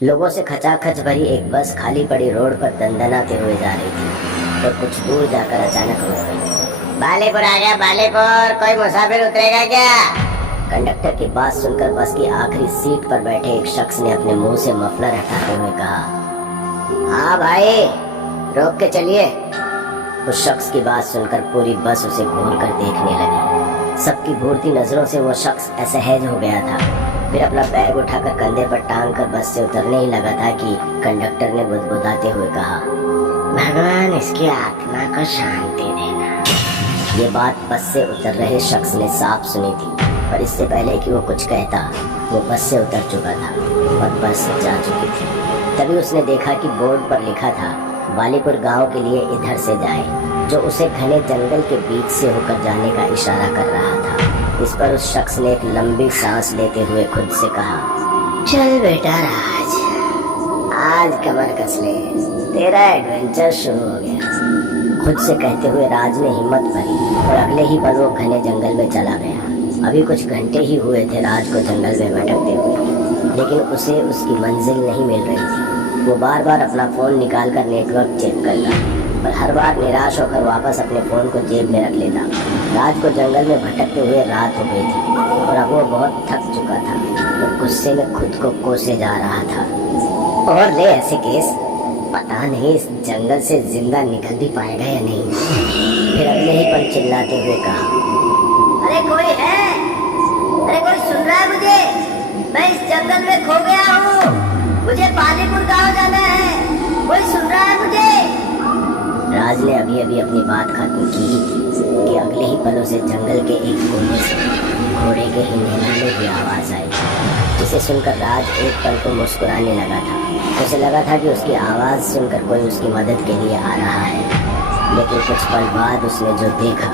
लोगों से खचाखच भरी एक बस खाली पड़ी रोड पर दंदनाते हुए जा रही थी और कुछ दूर जाकर अचानक रुक गई। बालीपुर आ गया, बालीपुर। कोई मुसाफिर उतरेगा क्या? कंडक्टर की बात सुनकर बस की आखिरी सीट पर बैठे एक शख्स ने अपने मुंह से मफलर हटाते हुए कहा, हाँ भाई, रोक के चलिए। उस शख्स की बात सुनकर पूरी बस उसे घूर कर देखने लगी। सबकी घूरती नजरों से वो शख्स असहज हो गया था। फिर अपना बैग उठाकर कंधे पर टांग कर बस से उतरने ही लगा था कि कंडक्टर ने बुदबुदाते हुए कहा, भगवान इसकी आत्मा को शांति देना। ये बात बस से उतर रहे शख्स ने साफ सुनी थी, पर इससे पहले कि वो कुछ कहता वो बस से उतर चुका था और बस जा चुकी थी। तभी उसने देखा कि बोर्ड पर लिखा था, बालीपुर गांव के लिए इधर से जाए, जो उसे घने जंगल के बीच से होकर जाने का इशारा कर रहा था। इस पर उस शख्स ने एक लंबी सांस लेते हुए खुद से कहा, चल बेटा राज, आज कमर कस ले, तेरा एडवेंचर शुरू हो गया। खुद से कहते हुए राज ने हिम्मत भरी और अगले ही पल वो घने जंगल में चला गया। अभी कुछ घंटे ही हुए थे राज को जंगल में भटकते हुए, लेकिन उसे उसकी मंजिल नहीं मिल रही थी। वो बार बार अपना फोन निकालकर नेटवर्क चेक करता और हर बार निराश होकर वापस अपने फोन को जेब में रख लेता। राज को जंगल में भटकते हुए रात हो गई थी और अब वो बहुत थक चुका था और गुस्से में खुद को कोसे जा रहा था। और ले ऐसे केस, पता नहीं इस जंगल से जिंदा निकल भी पाएगा या नहीं। फिर अगले ही पल चिल्लाते हुए कहा, अरे कोई है? अरे कोई सुन रहा है मुझे? मैं इस जंगल में खो गया हूँ, मुझे बालीपुर गांव जाना है, कोई सुन रहा है मुझे? राज ने अभी अभी अपनी बात खत्म की ही थी कि अगले ही पलों से जंगल के एक कोने से घोड़े के हिंहनाने की आवाज आई, जिसे सुनकर राज एक पल को मुस्कुराने लगा था। उसे लगा था कि उसकी आवाज सुनकर कोई उसकी मदद के लिए आ रहा है, लेकिन कुछ पल बाद उसने जो देखा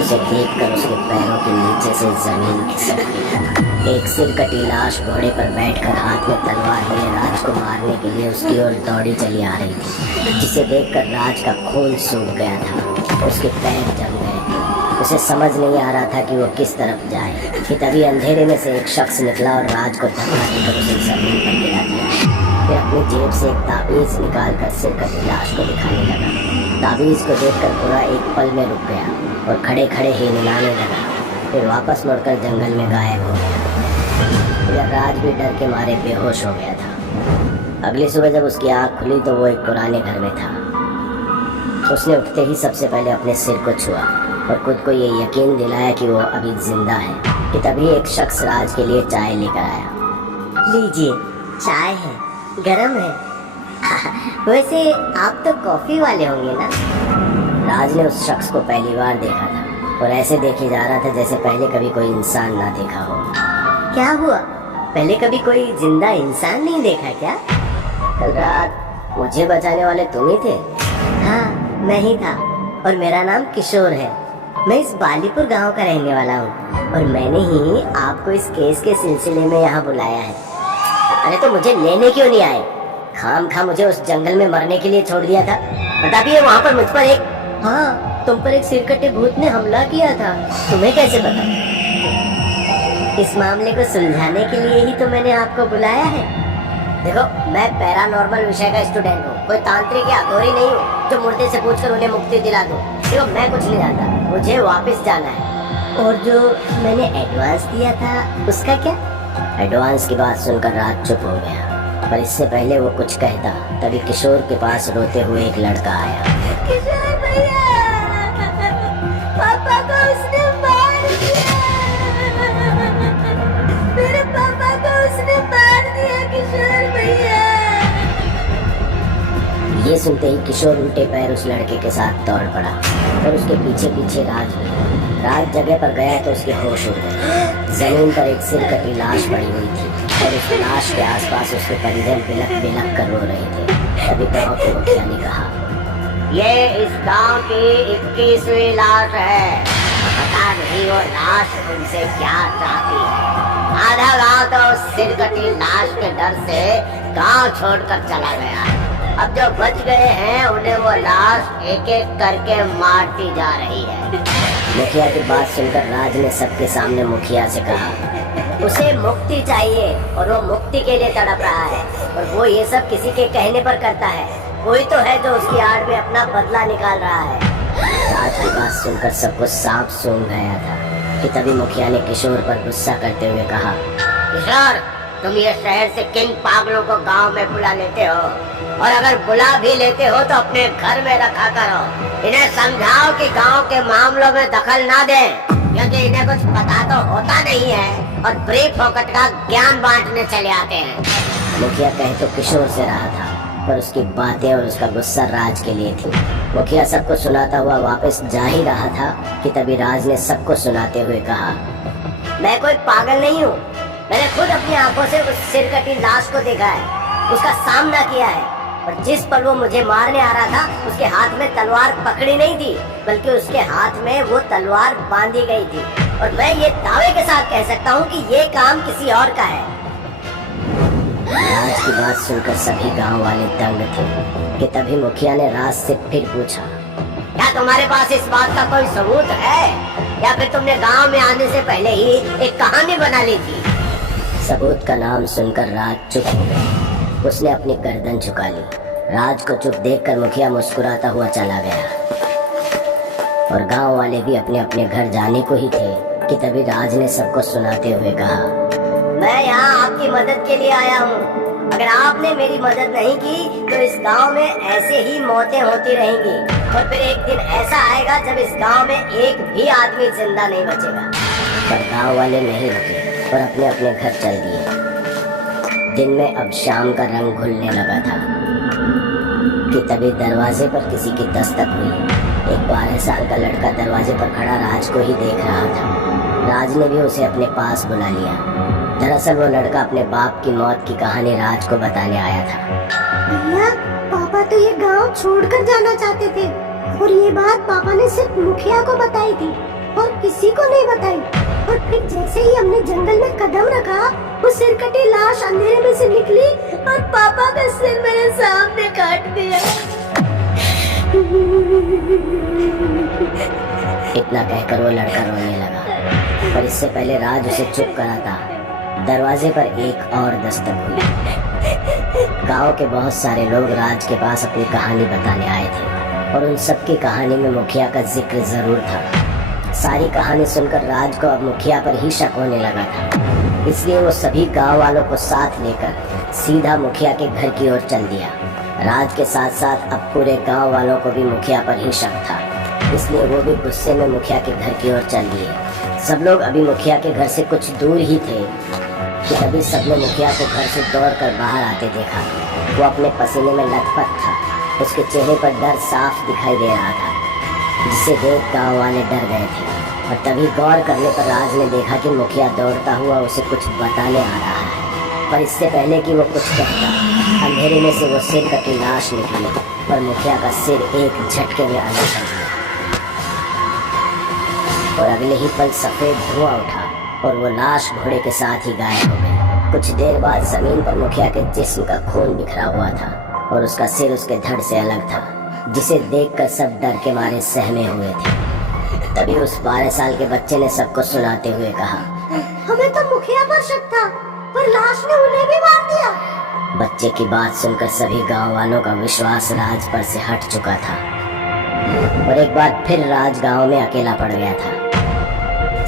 उसे देखकर उसके पैरों के नीचे से जमीन खिसक गई। एक सिर कटी लाश घोड़े पर बैठकर हाथ में तलवार लिए राज को मारने के लिए उसकी ओर दौड़ी चली आ रही थी, जिसे देखकर राज का खून सूख गया था, उसके पैर जम गए थे। उसे समझ नहीं आ रहा था कि वो किस तरफ जाए कि तभी अंधेरे में से एक शख्स निकला और राज को धक्का देकर उसे जमीन पर गिरा दिया। फिर अपनी जेब से एक ताबीज निकालकर सिर कटी लाश को दिखाने लगा। ताबीज को देखकर पूरा एक पल में रुक गया और खड़े खड़े ही हिलाने लगा। फिर वापस मुड़कर जंगल में गायब हो गया। फिर राज भी डर के मारे बेहोश हो गया था। अगली सुबह जब उसकी आँख खुली तो वो एक पुराने घर में था। उसने उठते ही सबसे पहले अपने सिर को छुआ और खुद को ये यकीन दिलाया कि वो अभी जिंदा है कि तभी एक शख्स राज के लिए चाय लेकर आया। लीजिए, चाय है, गरम है। वैसे आप तो कॉफी वाले होंगे ना? राज ने उस शख्स को पहली बार देखा था और ऐसे देखे जा रहा था जैसे पहले कभी कोई इंसान ना देखा हो। क्या हुआ, पहले कभी कोई जिंदा इंसान नहीं देखा क्या? कल रात मुझे बचाने वाले तुम ही थे? हाँ, मैं ही था और मेरा नाम किशोर है। मैं इस बालीपुर गांव का रहने वाला हूँ और मैंने ही आपको इस केस के सिलसिले में यहाँ बुलाया है। अरे तो मुझे लेने क्यों नहीं आए? खाम मुझे उस जंगल में मरने के लिए छोड़ दिया था। बता भी है वहाँ पर मुझ पर एक, हाँ, तुम पर एक सिरकटे भूत ने हमला किया था। तुम्हें कैसे पता? इस मामले को सुलझाने के लिए ही तो मैंने आपको बुलाया है। देखो, मैं पैरानॉर्मल विषय का स्टूडेंट हूँ, कोई तांत्रिक या अघोरी नहीं हूँ जो मुर्दे से पूछकर उन्हें मुक्ति दिला दूँ। देखो, मैं कुछ नहीं जानता, मुझे वापस जाना है। और जो मैंने एडवांस दिया था उसका क्या? एडवांस की बात सुनकर राज चुप हो गया, पर इससे पहले वो कुछ कहता तभी किशोर के पास रोते हुए एक लड़का आया। किशोर भैया, पापा को उसने मार दिया, मेरे पापा को उसने मार दिया, किशोर भैया। ये सुनते ही किशोर उल्टे पैर उस लड़के के साथ दौड़ पड़ा और उसके पीछे पीछे राज जगह पर गया तो उसके होश उड़ गए। जमीन पर एक सिर कटी लाश पड़ी हुई थी और उस लाश के आसपास उसके परिजन बिलख बिलख कर रो रहे थे। तभी गांव के मुखिया ने कहा, ये इस गांव की 21वीं लाश है, पता नहीं वो लाश उनसे क्या चाहती है। आधा गांव तो उस सिर कटी लाश के डर से गांव छोड़कर चला गया है। अब जो बच गए हैं उन्हें वो लाश एक एक करके मारती जा रही है। मुखिया की बात सुनकर राज ने सबके सामने मुखिया से कहा, उसे मुक्ति चाहिए और वो मुक्ति के लिए तड़प रहा है, और वो ये सब किसी के कहने पर करता है। कोई तो है जो उसकी आड़ में अपना बदला निकाल रहा है। राज की बात सुनकर सब कुछ साफ सूंघ गया था कि तभी मुखिया ने किशोर पर गुस्सा करते हुए कहा, किशोर, तुम ये शहर से किन पागलों को गांव में बुला लेते हो, और अगर बुला भी लेते हो तो अपने घर में रखा करो। इन्हें समझाओ कि गांव के मामलों में दखल ना दें, क्योंकि इन्हें कुछ पता तो होता नहीं है और ब्रीफ फोकट का ज्ञान बांटने चले आते हैं। मुखिया कहे तो किशोर से रहा था, पर उसकी बातें और उसका गुस्सा राज के लिए थी। मुखिया सबको सुनाता हुआ वापस जा ही रहा था कि तभी राज ने सबको सुनाते हुए कहा, मैं कोई पागल नहीं हूँ। मैंने खुद अपनी आंखों से उस सिरकटी लाश को देखा है, उसका सामना किया है, और जिस पल वो मुझे मारने आ रहा था उसके हाथ में तलवार पकड़ी नहीं थी, बल्कि उसके हाथ में वो तलवार बांधी गई थी। और मैं ये दावे के साथ कह सकता हूँ कि ये काम किसी और का है। राज की बात सुनकर सभी गांव वाले दंग थे कि तभी मुखिया ने राज से फिर पूछा, क्या तुम्हारे पास इस बात का कोई सबूत है, या फिर तुमने गांव में आने से पहले ही एक कहानी बना ली थी? सबूत का नाम सुनकर राज चुप हो गया। उसने अपनी गर्दन झुका ली। राज को चुप देखकर मुखिया मुस्कुराता हुआ चला गया, और गांव वाले भी अपने अपने घर जाने को ही थे कि तभी राज ने सबको सुनाते हुए कहा, मैं यहाँ आपकी मदद के लिए आया हूँ। अगर आपने मेरी मदद नहीं की तो इस गांव में ऐसे ही मौतें होती रहेंगी, और फिर एक दिन ऐसा आएगा जब इस गांव में एक भी आदमी जिंदा नहीं बचेगा। पर गांव वाले नहीं रुके और अपने अपने घर चल दिए। दिन में अब शाम का रंग घुलने लगा था कि तभी दरवाजे पर किसी की दस्तक हुई। एक 12 साल का लड़का दरवाजे पर खड़ा राज को ही देख रहा था। राज ने भी उसे अपने पास बुला लिया। दरअसल वो लड़का अपने बाप की मौत की कहानी राज को बताने आया था। भैया, पापा तो ये गांव छोड़कर जाना चाहते थे, और ये बात पापा ने सिर्फ मुखिया को बताई थी और किसी को नहीं बताई। और फिर जैसे ही हमने जंगल में कदम रखा, वो सिरकटी लाश अंधेरे में से निकली और पापा का सिर मेरे सामने काट दिया। इतना कहकर वो लड़का रोने लगा, पर इससे पहले राज उसे चुप कराता। दरवाजे पर एक और दस्तक हुई। गांव के बहुत सारे लोग राज के पास अपनी कहानी बताने आए थे, और उन सबकी कहानी में मुखिया का जिक्र जरूर था। सारी कहानी सुनकर राज को अब मुखिया पर ही शक होने लगा था, इसलिए वो सभी गांव वालों को साथ लेकर सीधा मुखिया के घर की ओर चल दिया। राज के साथ साथ अब पूरे गांव वालों को भी मुखिया पर ही शक था, इसलिए वो भी गुस्से में मुखिया के घर की ओर चल दिए। सब लोग अभी मुखिया के घर से कुछ दूर ही थे कि तभी सबने मुखिया को घर से दौड़कर बाहर आते देखा। वो अपने पसीने में लथपथ था, उसके चेहरे पर डर साफ दिखाई दे रहा था, जिसे देख गांव वाले डर गए थे। और तभी गौर करने पर राज ने देखा कि मुखिया दौड़ता हुआ उसे कुछ बताने आ रहा है, पर इससे पहले कि वो कुछ कहता, अंधेरे में से वो सिर कटी लाश निकली और मुखिया का सिर एक झटके में अलग कर दिया, और अगले ही पल सफेद धुआं उठा और वो लाश घोड़े के साथ ही गायब हो गई। कुछ देर बाद जमीन पर मुखिया के जिस्म का खून बिखरा हुआ था, और उसका सिर उसके धड़ से अलग था, जिसे देखकर सब डर के मारे सहमे हुए थे। तभी उस 12 साल के बच्चे ने सबको सुनाते हुए कहा, हमें तो मुखिया पर शक था, पर लाश ने उन्हें भी मार दिया। बच्चे की बात सुनकर सभी गांव वालों का विश्वास राज पर से हट चुका था, और एक बार फिर राज गांव में अकेला पड़ गया था।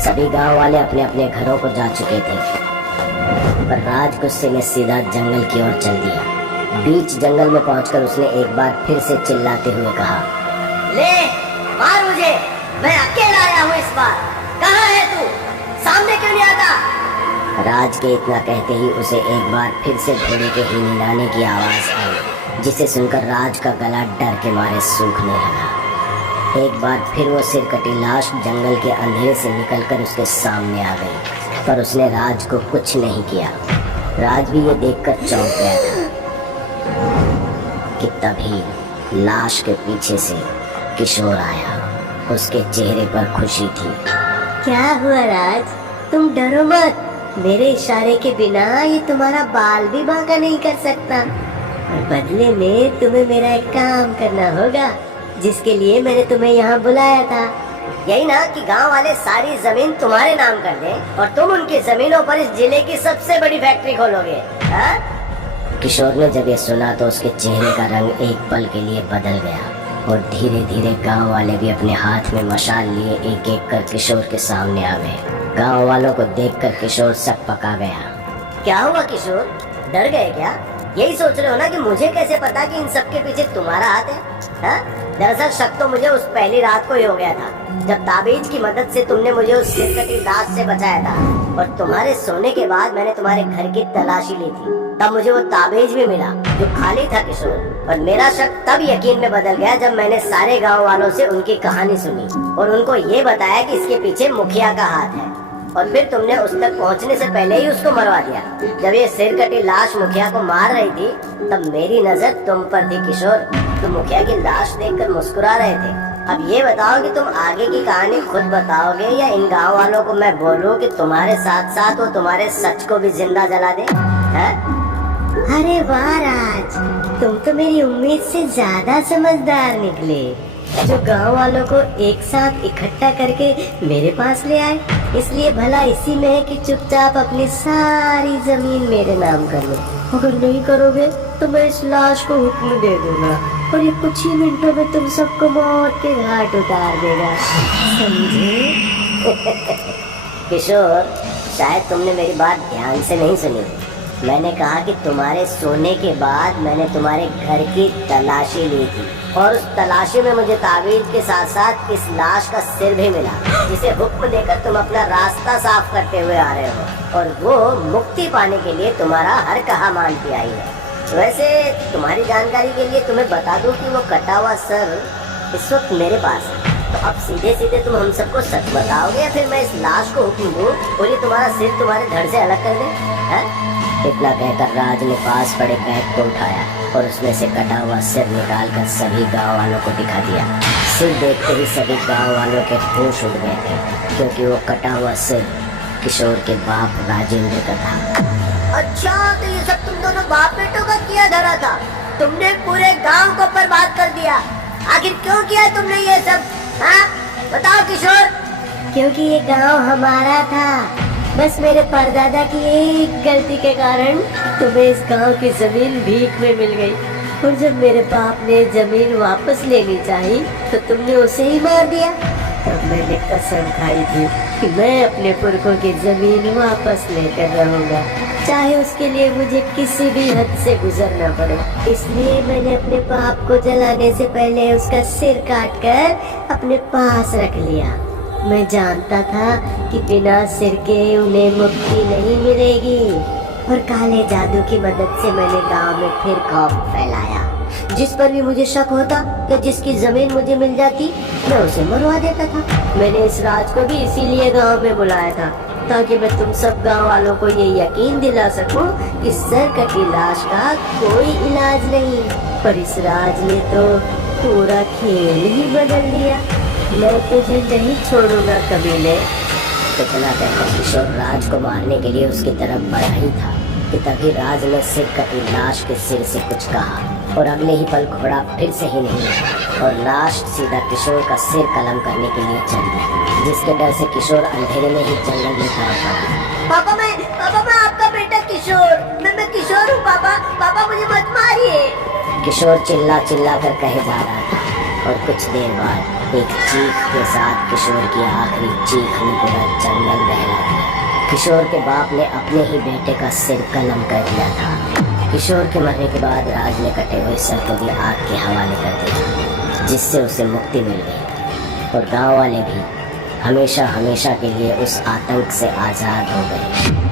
सभी गांव वाले अपने अपने घरों को जा चुके थे, पर राज गुस्से में सीधा जंगल की ओर चल दिया। बीच जंगल में पहुंचकर उसने एक बार फिर से चिल्लाते हुए कहा, ले मार मुझे, मैं अकेला आया हूँ इस बार। कहाँ है तू? सामने क्यों नहीं आता? राज के इतना कहते ही उसे एक बार फिर से घोड़े के हिनहिनाने की आवाज आई, जिसे सुनकर राज का गला डर के मारे सूखने लगा। एक बार फिर वो सिर कटी लाश जंगल के अंधेरे से निकलकर उसके सामने आ गई, पर उसने राज को कुछ नहीं किया। राज भी ये देखकर चौंक गया था कि तभी लाश के पीछे से किशोर आया। उसके चेहरे पर खुशी थी। क्या हुआ राज, तुम डरो मत। मेरे इशारे के बिना ये तुम्हारा बाल भी बांका नहीं कर सकता, और बदले में तुम्हें मेरा एक काम करना होगा, जिसके लिए मैंने तुम्हें यहाँ बुलाया था। यही ना कि गांव वाले सारी जमीन तुम्हारे नाम कर दें और तुम उनकी जमीनों पर इस जिले की सबसे बड़ी फैक्ट्री खोलोगे, हाँ? किशोर ने जब ये सुना तो उसके चेहरे का रंग एक पल के लिए बदल गया और धीरे धीरे गांव वाले भी अपने हाथ में मशाल लिए एक एक कर किशोर के सामने आ गए। गांव वालों को देखकर किशोर सक पका गया। क्या हुआ किशोर, डर गए क्या? यही सोच रहे हो ना कि मुझे कैसे पता कि इन सब के पीछे तुम्हारा हाथ है, हाँ? दरअसल शक तो मुझे उस पहली रात को ही हो गया था जब ताबीज की मदद से तुमने मुझे उस सिरकटी लाश से बचाया था और तुम्हारे सोने के बाद मैंने तुम्हारे घर की तलाशी ली थी। तब मुझे वो ताबीज भी मिला जो खाली था किशोर, और मेरा शक तब यकीन में बदल गया जब मैंने सारे गांव वालों से उनकी कहानी सुनी और उनको ये बताया कि इसके पीछे मुखिया का हाथ है। और फिर तुमने उस तक पहुंचने से पहले ही उसको मरवा दिया। जब ये सिरकटी लाश मुखिया को मार रही थी तब मेरी नजर तुम पर थी किशोर। तुम मुखिया की लाश देखकर मुस्कुरा रहे थे। अब ये बताओ कि तुम आगे की कहानी खुद बताओगे या इन गांव वालों को मैं बोलूं कि तुम्हारे साथ साथ वो तुम्हारे सच को भी जिंदा जला दे, हैं? अरे वाह राज, तुम तो मेरी उम्मीद से ज्यादा समझदार निकले, जो गांव वालों को एक साथ इकट्ठा करके मेरे पास ले आए। इसलिए भला इसी में है कि चुपचाप अपनी सारी जमीन मेरे नाम कर लो। अगर नहीं करोगे तो मैं इस लाश को हुक्म दे दूंगा और ये कुछ ही मिनटों में तुम सबको मौत के घाट उतार देगा, समझे? किशोर, शायद तुमने मेरी बात ध्यान से नहीं सुनी। मैंने कहा कि तुम्हारे सोने के बाद मैंने तुम्हारे घर की तलाशी ली थी और उस तलाशी में मुझे ताबीज के साथ साथ इस लाश का सिर भी मिला, जिसे हुक्म देकर तुम अपना रास्ता साफ करते हुए आ रहे हो और वो मुक्ति पाने के लिए तुम्हारा हर कहा मानती आई है। वैसे तुम्हारी जानकारी के लिए तुम्हें बता दूं कि वो कटा हुआ सर इस वक्त मेरे पास है। तो अब सीधे सीधे तुम हम सबको सच बताओगे या फिर मैं इस लाश को हुक्म दूं और ये तुम्हारा सिर तुम्हारे धड़ से अलग कर दे, हैं? इतना कहकर राज ने पास पड़े बैग को उठाया और उसमें से कटा हुआ सिर निकालकर सभी गांव वालों को दिखा दिया। सिर देखते ही सभी गांव वालों के होश उड़ गए थे, क्योंकि वो कटा हुआ सिर किशोर के बाप राजेंद्र का था। अच्छा, तो ये सब तुम दोनों बाप बेटों का किया धरा था? तुमने पूरे गांव को बर्बाद कर दिया। आखिर क्यों किया तुमने ये सब, हाँ? बताओ किशोर। क्योंकि ये गांव हमारा था। बस मेरे परदादा की एक गलती के कारण तुम्हें इस गांव की जमीन भीख में मिल गई, और जब मेरे बाप ने जमीन वापस लेनी चाहिए तो तुमने उसे ही मार दिया। तब मैंने कसम खाई थी कि मैं अपने पुरखों की जमीन वापस लेकर रहूंगा, चाहे उसके लिए मुझे किसी भी हद से गुजरना पड़े। इसलिए मैंने अपने बाप को जलाने से पहले उसका सिर काटकर अपने पास रख लिया। मैं जानता था कि बिना सिर के उन्हें मुक्ति नहीं मिलेगी, और काले जादू की मदद से मैंने गांव में फिर खौफ फैलाया। जिस पर भी मुझे शक होता कि जिसकी जमीन मुझे मिल जाती, मैं उसे मरवा देता था। मैंने इस राज को भी इसीलिए गांव में बुलाया था, ताकि मैं तुम सब गांव वालों को ये यकीन दिला सकूं कि सिरकटी लाश का कोई इलाज नहीं। पर इस राज ने तो पूरा खेल ही बदल दिया। मैं तुझे नहीं छोड़ूंगा कबीले। इतना कहकर किशोर राज को मारने के लिए उसकी तरफ बढ़ा ही था कि तभी राज ने सिरकटी लाश के सिर से कुछ कहा और अगले ही पल घोड़ा फिर से ही नहीं रहा और लाश सीधा किशोर का सिर कलम करने के लिए चल दी, जिसके डर से किशोर अंधेरे में ही जंगल में भाग पड़ा। पापा मैं आपका बेटा किशोर, मैं किशोर हूँ पापा, पापा मुझे मत मारिए। किशोर चिल्ला चिल्ला कर कहे जा रहा था और कुछ देर बाद एक चीख के साथ किशोर की आखिरी चीख ने पूरा जंगल दहला दिया। किशोर के बाप ने अपने ही बेटे का सिर कलम कर दिया था। किशोर के मरने के बाद राज ने कटे हुए सर को भी आग के हवाले कर दिया, जिससे उसे मुक्ति मिल गई और गांव वाले भी हमेशा हमेशा के लिए उस आतंक से आजाद हो गए।